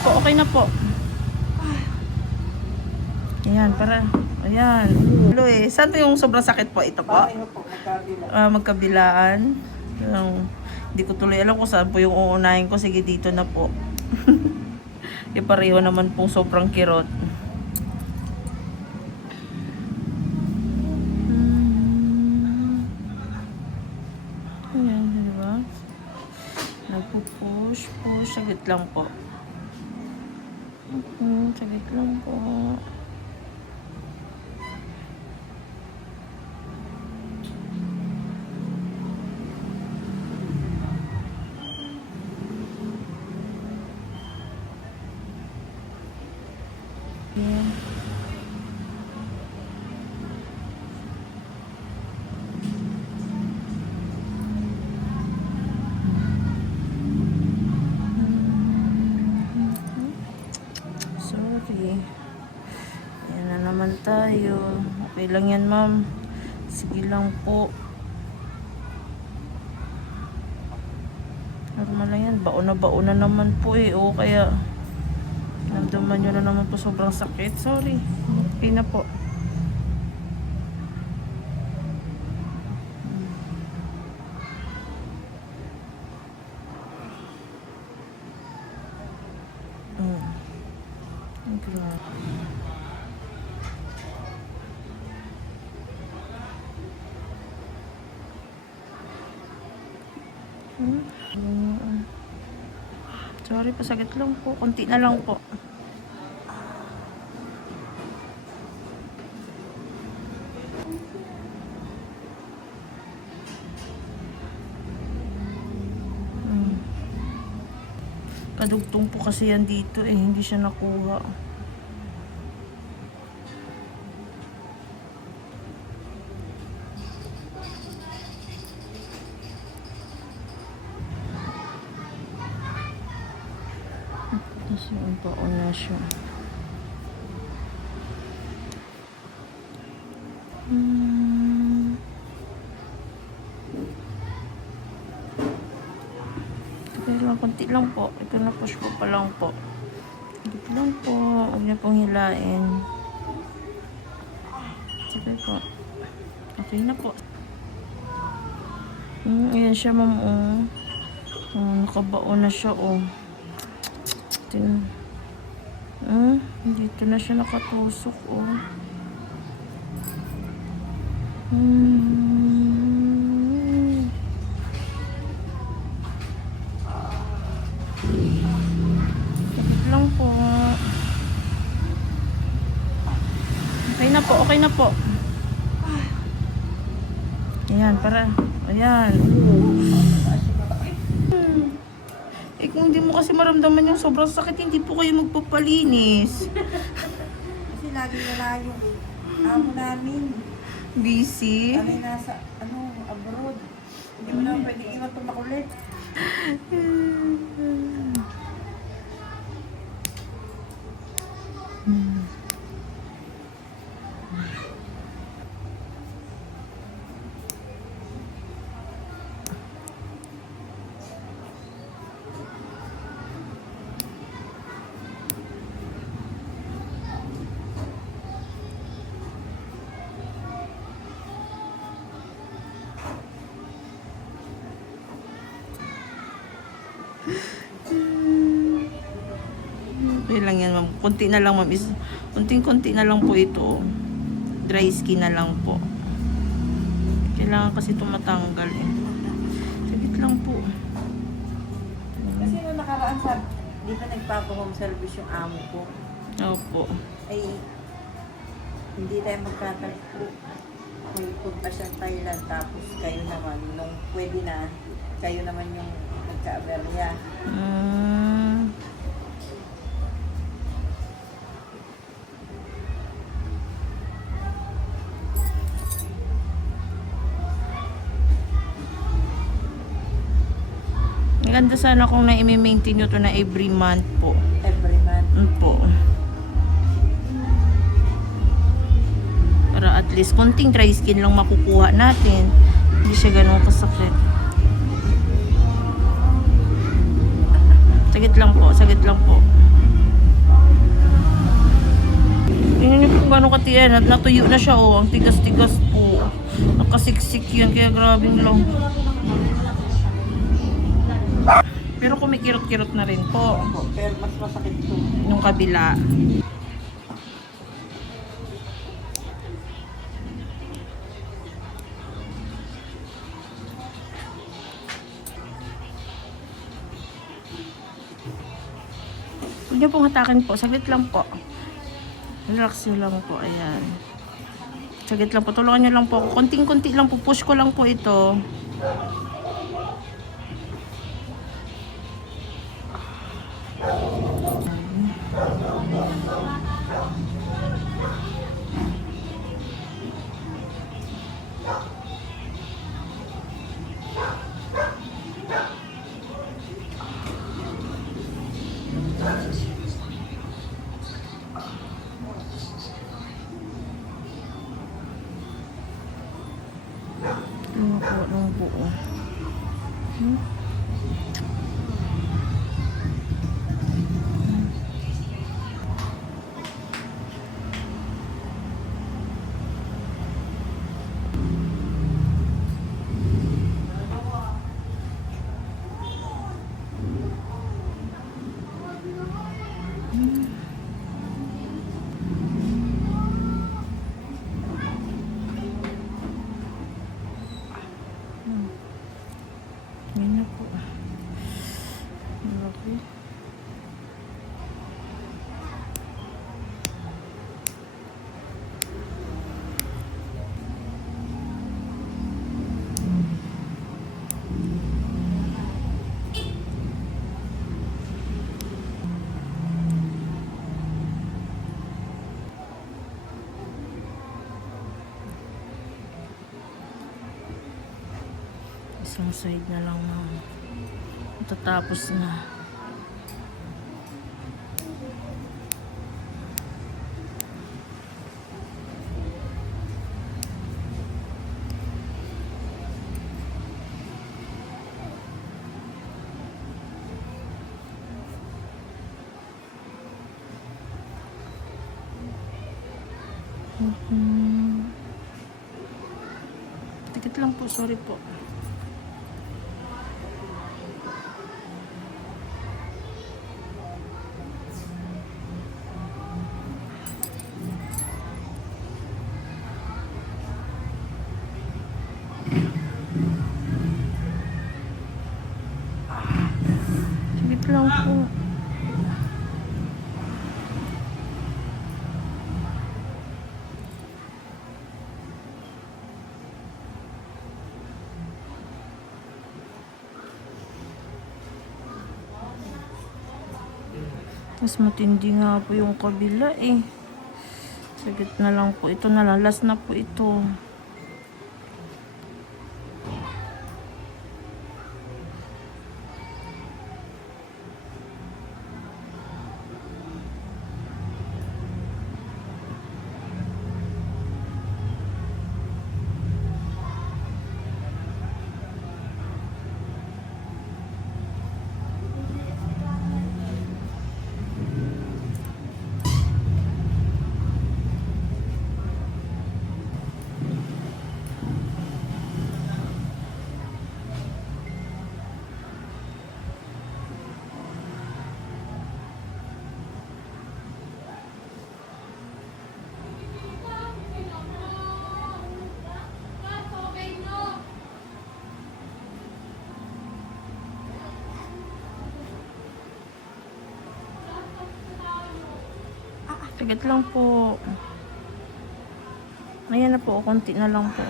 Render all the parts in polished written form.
po, okay na po. Ayan, para. Ayan. Hello eh. Saan to yung sobrang sakit po? Ito po? Magkabilaan. Hindi ko tuloy alam kung saan po yung uunahin ko. Sige, dito na po. Ipareho naman pong sobrang kirot. Ayan, diba? Nagpo-push. Sagit lang po. Sagit lang po. Ayan. Sorry. Ayan na naman tayo. Okay lang yan, ma'am. Sige lang po. Normal lang yan. Baon na naman po eh. O kaya namdaman nyo na naman po sobrang sakit. Sorry. Okay na po. Sorry po, sakit lang po. Konti na lang po. Kadugtong po kasi yan dito eh. Hindi siya nakuha. Tapos yung baon na siya. Konti lang po. Ito na push ko pa lang po. Dito lang po. Huwag niyo pong hilain. Sige po. Okay na po. Ayan siya, ma'am. Nakabaon na siya, dito na siya nakatusok, lang po. Okay na po. Ayan, para. Ayan. Kung hindi mo kasi maramdaman yung sobrang sakit, hindi po kayo magpapalinis. Kasi lagi na yung amo namin. Busy? Kami nasa, abroad. Hindi mo naman pwede iwan itong makulit. Okay lang yan, ma'am. Kunti na lang, ma'am. Kunting-kunti na lang po ito. Dry skin na lang po. Kailangan kasi ito matanggal eh. Sagit lang po. Kasi nung nakaraan sa, di ba nagpapa-home service yung amo ko? Opo. Ay, hindi tayo magkatagpo. Punta siya Thailand, tapos kayo naman, nung pwede na, kayo naman yung nagka-aberya. Maganda sana kung na-i-maintain nyo ito na every month po. Every month? Po. Para at least konting dry skin lang makukuha natin. Hindi siya ganun kasakit. Sagit lang po, sagit lang po. Tingnan niyo po gano'ng katiyan. At natuyo na siya, oh. Ang tigas-tigas po. Nakasiksik yan, kaya grabing lang. Pero kumikirot-kirot na rin po. Opo, pero mas masakit to. Yung kabila. Huwag niyo pong hatakin po. Saglit lang po. Relax niyo lang po. Ayan. Saglit lang po. Tulungan niyo lang po. Konting-konti lang po. Push ko lang po ito. Ano po ng buo. Yan na po. Okay. Isang side na lang na matatapos na. Tikit lang po, sorry po. Tikit lang po. Mas matindi nga po yung kabila eh. Sagit na lang po. Ito na lang. Last na po ito. Sagit lang po. Ayan na po. Konti na lang po.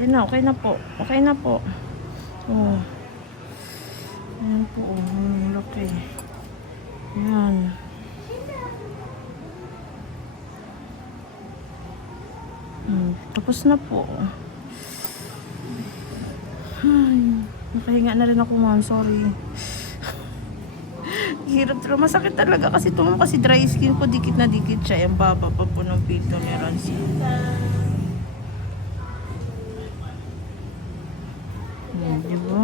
Yan na. Okay na po. Okay na po. Oh. Ayan po. Laki. Ayan. Tapos na po. Ay. Nakahinga na rin ako, ma'am. Sorry. Hirap talaga. Masakit talaga kasi ito kasi dry skin ko. Dikit na dikit siya. Yung baba pa po ng pito ni Rancy. Di ba?